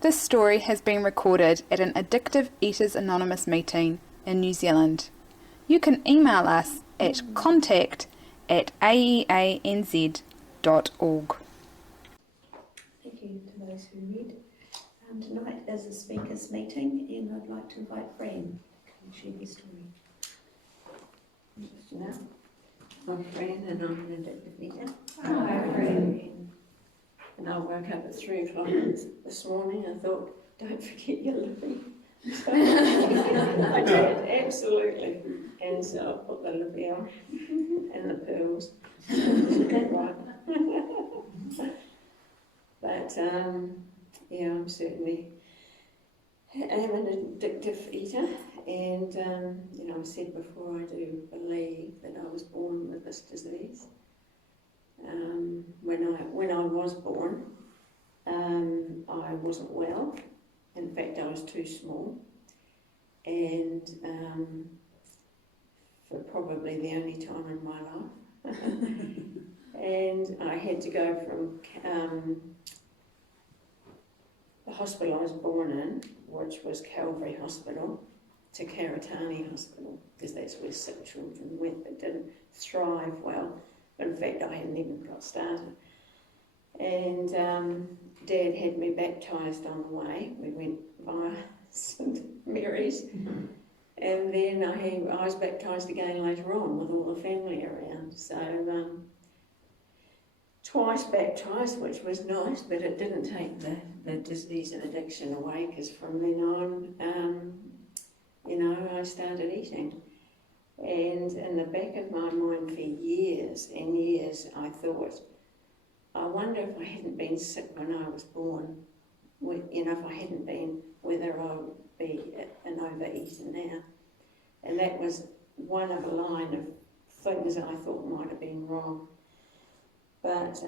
This story has been recorded at an Addictive Eaters Anonymous meeting in New Zealand. You can email us at contact@aeanz.org. Thank you to those who read. Tonight is a speakers meeting and I'd like to invite Fran to share his story. I'm Fran and I'm an addictive eater. Hi, Fran. And I woke up at 3 o'clock this morning and thought, don't forget your lippy. So I did, absolutely. And so I put the lippy on and the pearls. Right. But yeah, I'm certainly am an addictive eater, and I said before, I do believe that I was born with this disease. When I was born, I wasn't well. In fact, I was too small, and for probably the only time in my life. And I had to go from the hospital I was born in, which was Calvary Hospital, to Karitani Hospital, because that's where sick children went that didn't thrive well. In fact, I hadn't even got started. And Dad had me baptised on the way. We went via St Mary's. And then I was baptised again later on with all the family around. So twice baptised, which was nice, but it didn't take the disease and addiction away, because from then on, I started eating. And in the back of my mind for years and years, I thought, I wonder if I hadn't been sick when I was born, if I hadn't been, whether I would be an overeater now. And that was one of a line of things that I thought might have been wrong. But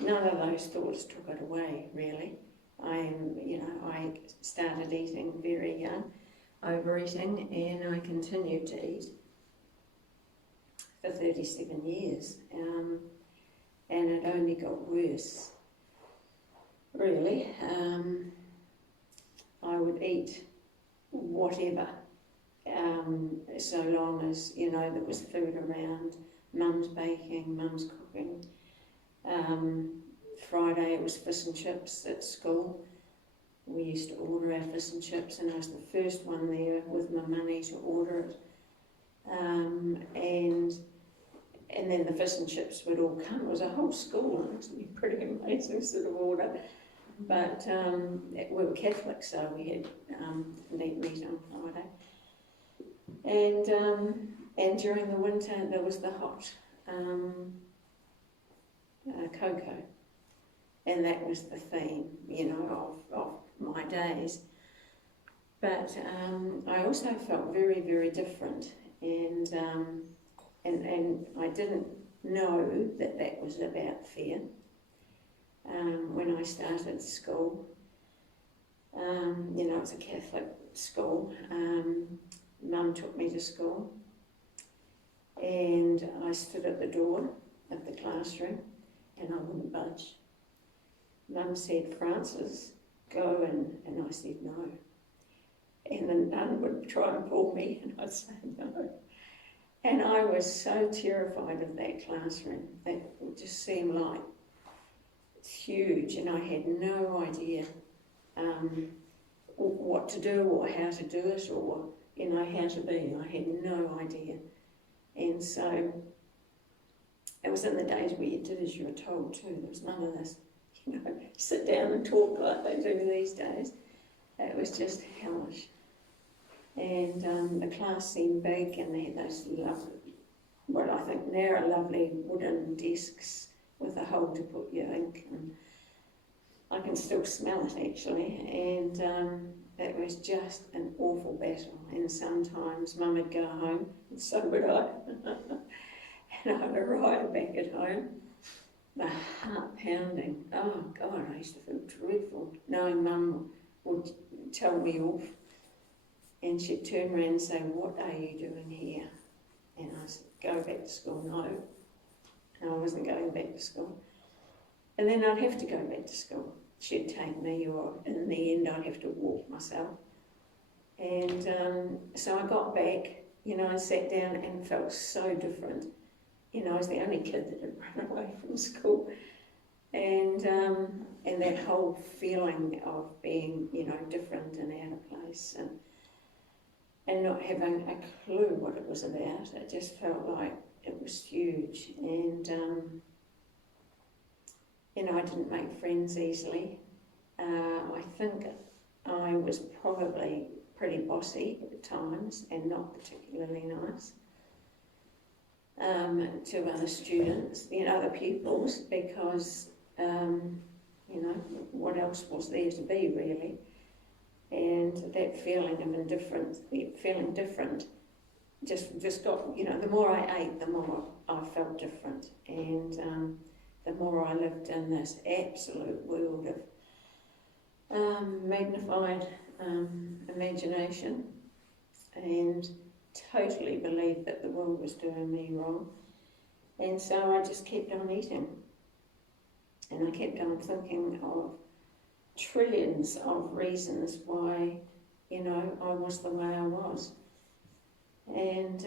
none of those thoughts took it away, really. I started eating very young, overeating, and I continued to eat for 37 years. And it only got worse, really. I would eat whatever, so long as, there was food around. Mum's baking, Mum's cooking. Friday it was fish and chips at school. We used to order our fish and chips, and I was the first one there with my money to order it. And then the fish and chips would all come. It was a whole school. It was a pretty amazing sort of order. But we were Catholic, so we had neat meat on Friday. And during the winter there was the hot cocoa, and that was the theme, of my days. But I also felt very, very different, and I didn't know that was about fear. When I started school, it's a Catholic school. Mum took me to school, and I stood at the door of the classroom, and I wouldn't budge. Mum said, "Frances, go," and I said no. And the nun would try and pull me, and I'd say no. And I was so terrified of that classroom. It just seemed like it's huge, and I had no idea what to do or how to do it, or how to be. I had no idea. And so it was in the days where you did as you were told too. There was none of this, sit down and talk like they do these days. It was just hellish. And the class seemed big, and they had those lovely, what I think now are lovely wooden desks with a hole to put your ink, and I can still smell it actually. And it was just an awful battle, and sometimes Mum would go home, and so would I. And I'd arrive back at home, the heart pounding. Oh God, I used to feel dreadful, knowing Mum would tell me off, and she'd turn around and say, "What are you doing here?" And I said, "Go back to school." No, and I wasn't going back to school. And then I'd have to go back to school. She'd take me, or in the end I'd have to walk myself. And so I got back, you know, and sat down and felt so different. You know, I was the only kid that had run away from school. And that whole feeling of being, you know, different and out of place and not having a clue what it was about. It just felt like it was huge. And, you know, I didn't make friends easily. I think I was probably pretty bossy at times and not particularly nice to other students, you know, other pupils, because, you know, what else was there to be, really? And that feeling of indifference, feeling different, just got, you know, the more I ate, the more I felt different. And the more I lived in this absolute world of magnified imagination, and totally believed that the world was doing me wrong. And so I just kept on eating. And I kept on thinking of trillions of reasons why, you know, I was the way I was. And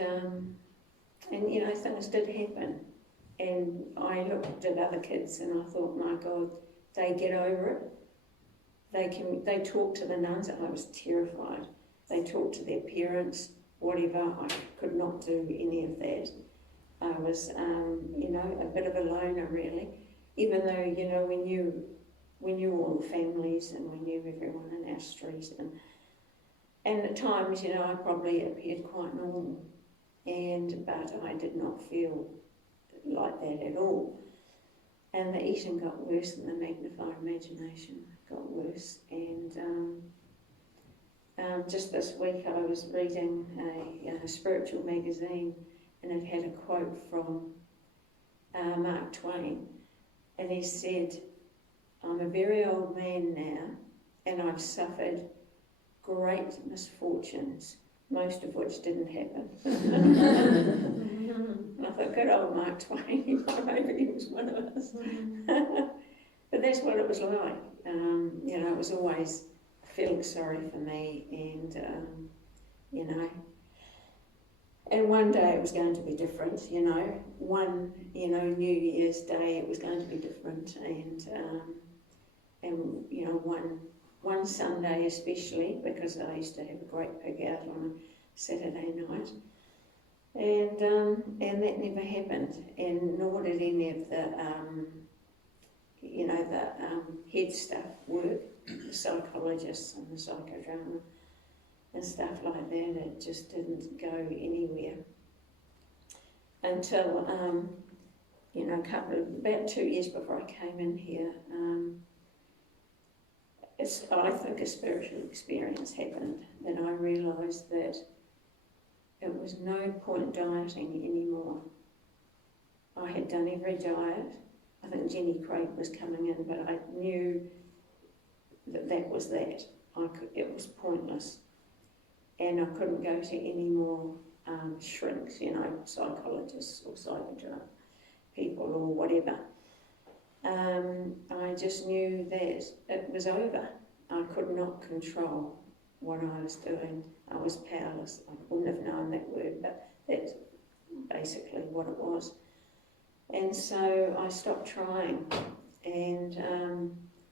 you know, things did happen. And I looked at other kids and I thought, my God, they get over it. They talk to the nuns. I was terrified. They talk to their parents, whatever. I could not do any of that. I was, you know, a bit of a loner, really. Even though, you know, we knew all the families and we knew everyone in our street. And at times, you know, I probably appeared quite normal. But I did not feel like that at all. And the eating got worse and the magnified imagination got worse. And just this week I was reading a spiritual magazine, and it had a quote from Mark Twain, and he said, "I'm a very old man now, and I've suffered great misfortunes, most of which didn't happen." And I thought, good old Mark Twain, maybe he was one of us. But that's what it was like. You know, it was always feeling sorry for me, and you know, and one day it was going to be different. You know, one New Year's Day it was going to be different, and you know, one Sunday especially, because I used to have a great pig out on a Saturday night. And that never happened, and nor did any of the, you know, the head stuff work, the psychologists and the psychodrama and stuff like that. It just didn't go anywhere until, you know, about 2 years before I came in here. I think a spiritual experience happened, and I realised that it was no point dieting anymore. I had done every diet. I think Jenny Craig was coming in, but I knew that was that. It was pointless. And I couldn't go to any more shrinks, you know, psychologists or psychodrama people or whatever. I just knew that it was over. I could not control what I was doing. I was powerless. I wouldn't have known that word, but that's basically what it was. And so I stopped trying, and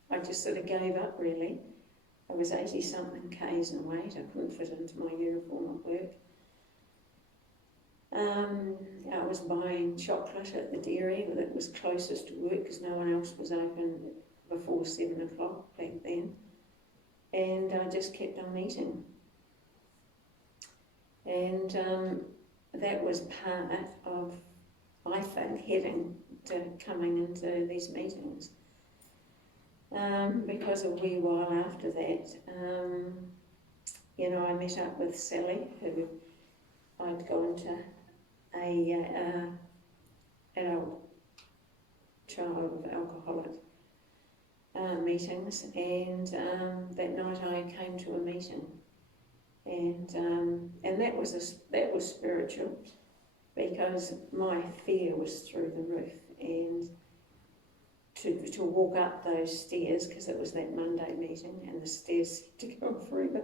I just sort of gave up, really. I was 80-something k's in weight. I couldn't fit into my uniform at work. I was buying chocolate at the dairy that was closest to work because no one else was open before 7 o'clock back then. And I just kept on eating. And that was part of, I think, heading to coming into these meetings. Because a wee while after that, you know, I met up with Sally, who I'd gone to an adult child alcoholic meetings, and that night I came to a meeting, and that was spiritual, because my fear was through the roof, and to walk up those stairs, because it was that Monday meeting and the stairs to go on forever,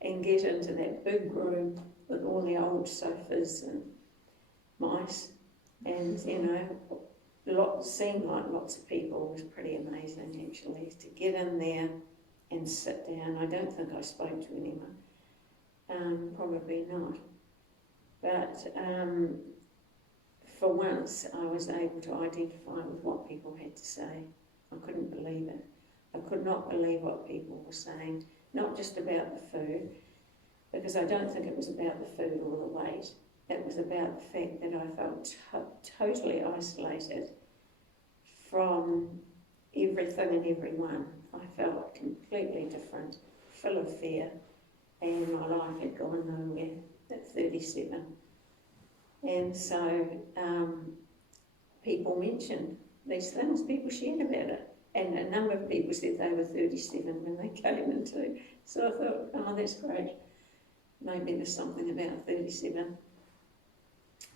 and get into that big room with all the old sofas and mice, and seemed like lots of people. Was pretty amazing actually, to get in there and sit down. I don't think I spoke to anyone, probably not, but for once I was able to identify with what people had to say. I couldn't believe it. I could not believe what people were saying, not just about the food, because I don't think it was about the food or the weight. It was about the fact that I felt totally isolated from everything and everyone. I felt completely different, full of fear, and my life had gone nowhere at 37. And so people mentioned these things, people shared about it, and a number of people said they were 37 when they came into. So I thought, oh, that's great. Maybe there's something about 37.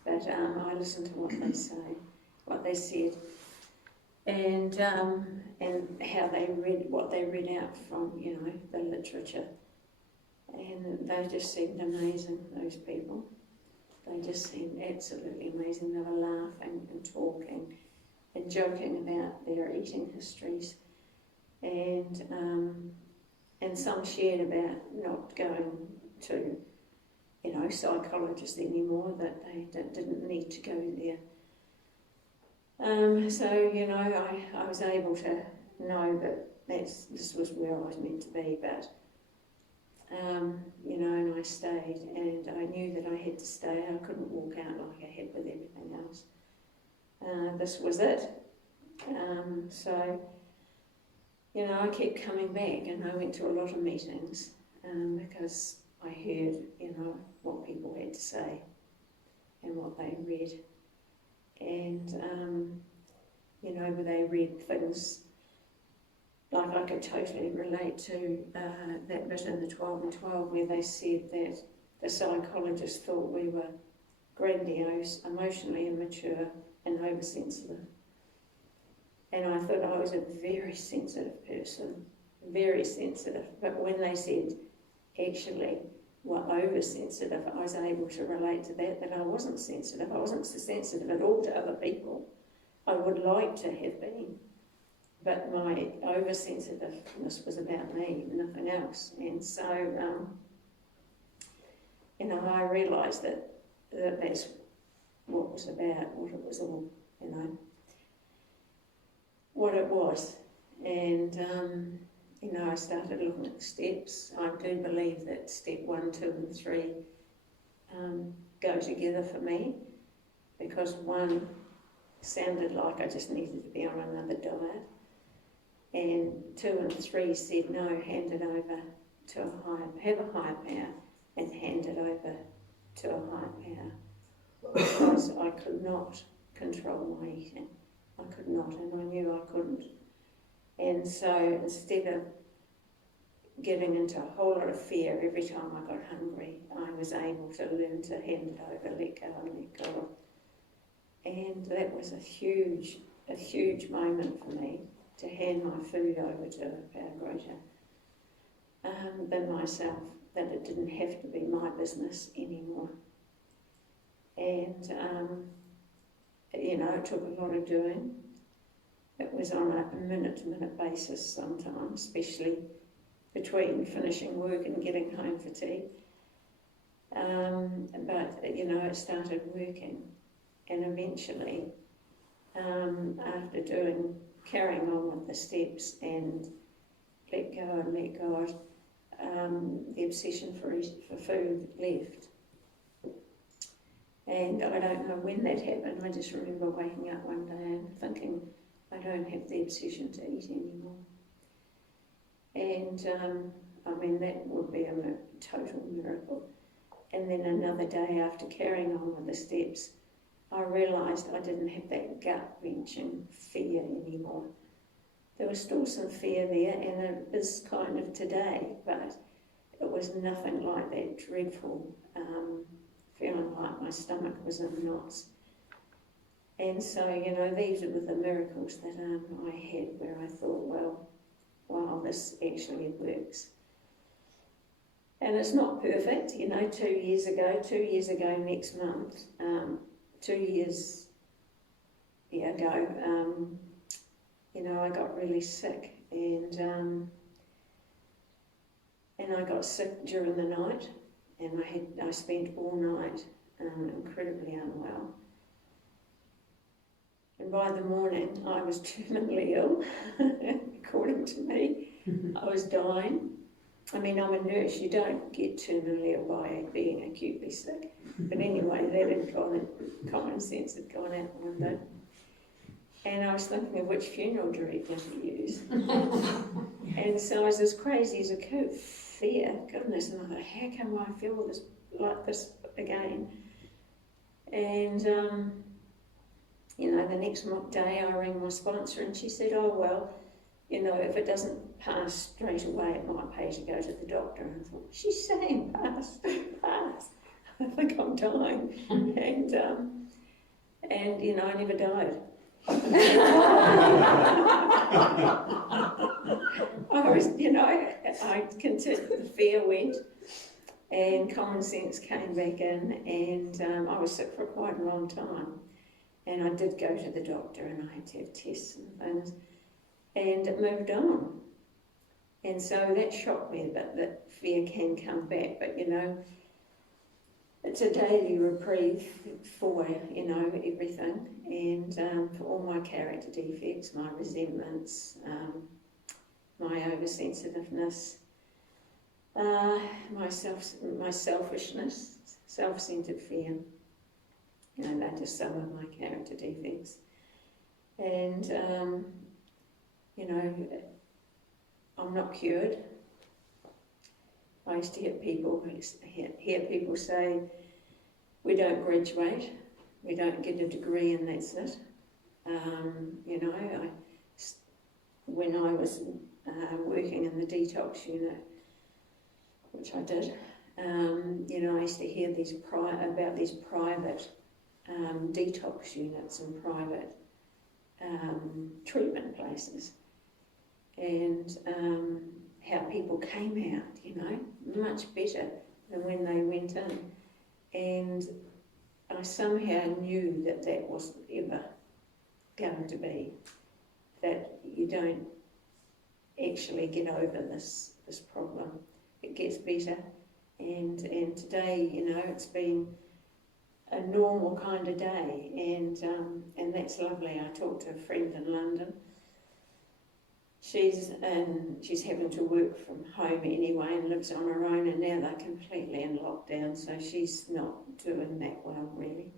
But I listened to what they say, what they said, and how they read, what they read out from, the literature. And they just seemed amazing, those people. They just seemed absolutely amazing. They were laughing and talking and joking about their eating histories, and some shared about not going to psychologists anymore, that they didn't need to go there. So I was able to know that this was where I was meant to be, but and I stayed, and I knew that I had to stay. I couldn't walk out like I had with everything else. This was it. So I kept coming back, and I went to a lot of meetings because I heard, what people had to say and what they read. And, they read things like I could totally relate to that bit in the 12 and 12 where they said that the psychologists thought we were grandiose, emotionally immature and oversensitive. And I thought I was a very sensitive person, very sensitive. But when they said, actually, were oversensitive, I was able to relate to that I wasn't sensitive. I wasn't sensitive at all to other people. I would like to have been, but my oversensitiveness was about me, nothing else. And so, I realised that that's what it was about, what it was all, what it was. And, I started looking at the steps. I do believe that step 1, 2 and 3 go together for me, because 1 sounded like I just needed to be on another diet, and 2 and 3 said no, hand it over to have a higher power and hand it over to a higher power, because I could not control my eating. I could not, and I knew I couldn't. And so instead of getting into a whole lot of fear every time I got hungry, I was able to learn to hand it over, let go and let go. And that was a huge moment for me, to hand my food over to a power greater than myself, that it didn't have to be my business anymore. And, it took a lot of doing. It was on a minute-to-minute basis sometimes, especially between finishing work and getting home for tea. But it started working, and eventually, after carrying on with the steps and let go and let God, the obsession for food left. And I don't know when that happened. I just remember waking up one day and thinking, I don't have the obsession to eat anymore. And that would be a total miracle. And then another day, after carrying on with the steps, I realised I didn't have that gut-wrenching fear anymore. There was still some fear there, and it is kind of today, but it was nothing like that dreadful feeling like my stomach was in knots. And so, you know, these were the miracles that I had, where I thought, well, wow, this actually works. And it's not perfect, you know. 2 years ago next month, 2 years ago, you know, I got really sick, and I got sick during the night, and I spent all night incredibly unwell. And by the morning, I was terminally ill, according to me. I was dying. I mean, I'm a nurse, you don't get terminally ill by being acutely sick. But anyway, that had gone, common sense had gone out the window. And I was thinking of which funeral director to use. And so I was as crazy as a coot, fear, goodness, and I thought, how come I feel this like this again? And, you know, the next day I rang my sponsor and she said, oh, well, you know, if it doesn't pass straight away, it might pay to go to the doctor. And I thought, she's saying pass. I think I'm dying. And you know, I never died. I was, you know, I continued, the fear went, and common sense came back in, and I was sick for quite a long time. And I did go to the doctor, and I had to have tests and things. And it moved on. And so that shocked me a bit, that fear can come back. But, you know, it's a daily reprieve for, you know, everything. And for all my character defects, my resentments, my oversensitiveness, my selfishness, self-centered fear. You know, they're just some of my character defects. And you know, I'm not cured. I used to hear people say, we don't graduate, we don't get a degree and that's it. You know, when I was working in the detox unit, which I did, you know, I used to hear about these private detox units and private treatment places. And how people came out, you know, much better than when they went in. And I somehow knew that that wasn't ever going to be, that you don't actually get over this problem. It gets better. And today, you know, it's been a normal kind of day, and that's lovely. I talked to a friend in London. She's having to work from home anyway and lives on her own, and now they're completely in lockdown, so she's not doing that well really.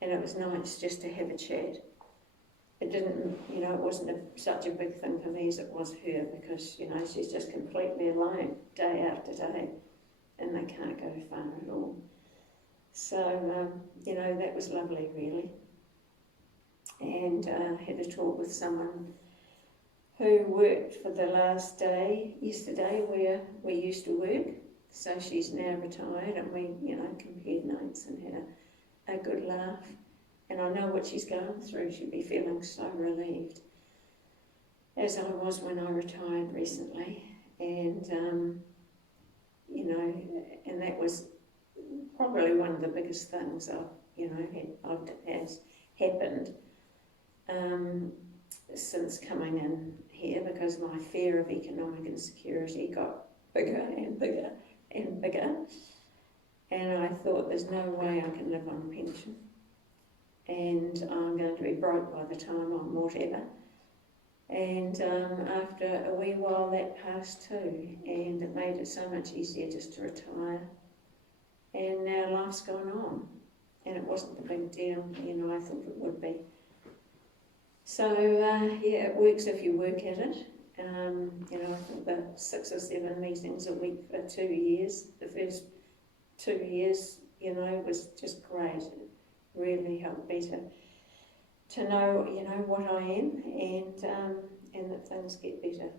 And it was nice just to have a chat. It didn't, you know, it wasn't such a big thing for me as it was her, because, you know, she's just completely alone day after day, and they can't go far at all. So, you know, that was lovely really. And I had a talk with someone who worked for the last day, yesterday, where we used to work. So she's now retired, and we, you know, compared notes and had a good laugh. And I know what she's going through. She'll be feeling so relieved, as I was when I retired recently. And, you know, and that was probably one of the biggest things has happened since coming in here, because my fear of economic insecurity got bigger and bigger and bigger, and I thought, there's no way I can live on a pension, and I'm going to be broke by the time I'm whatever. And after a wee while that passed too, and it made it so much easier just to retire. And now life's gone on, and it wasn't the big deal, you know, I thought it would be. So, yeah, it works if you work at it. You know, I think the 6 or 7 meetings a week for 2 years, the first 2 years, you know, was just great. It really helped me to know, you know, what I am, and that things get better.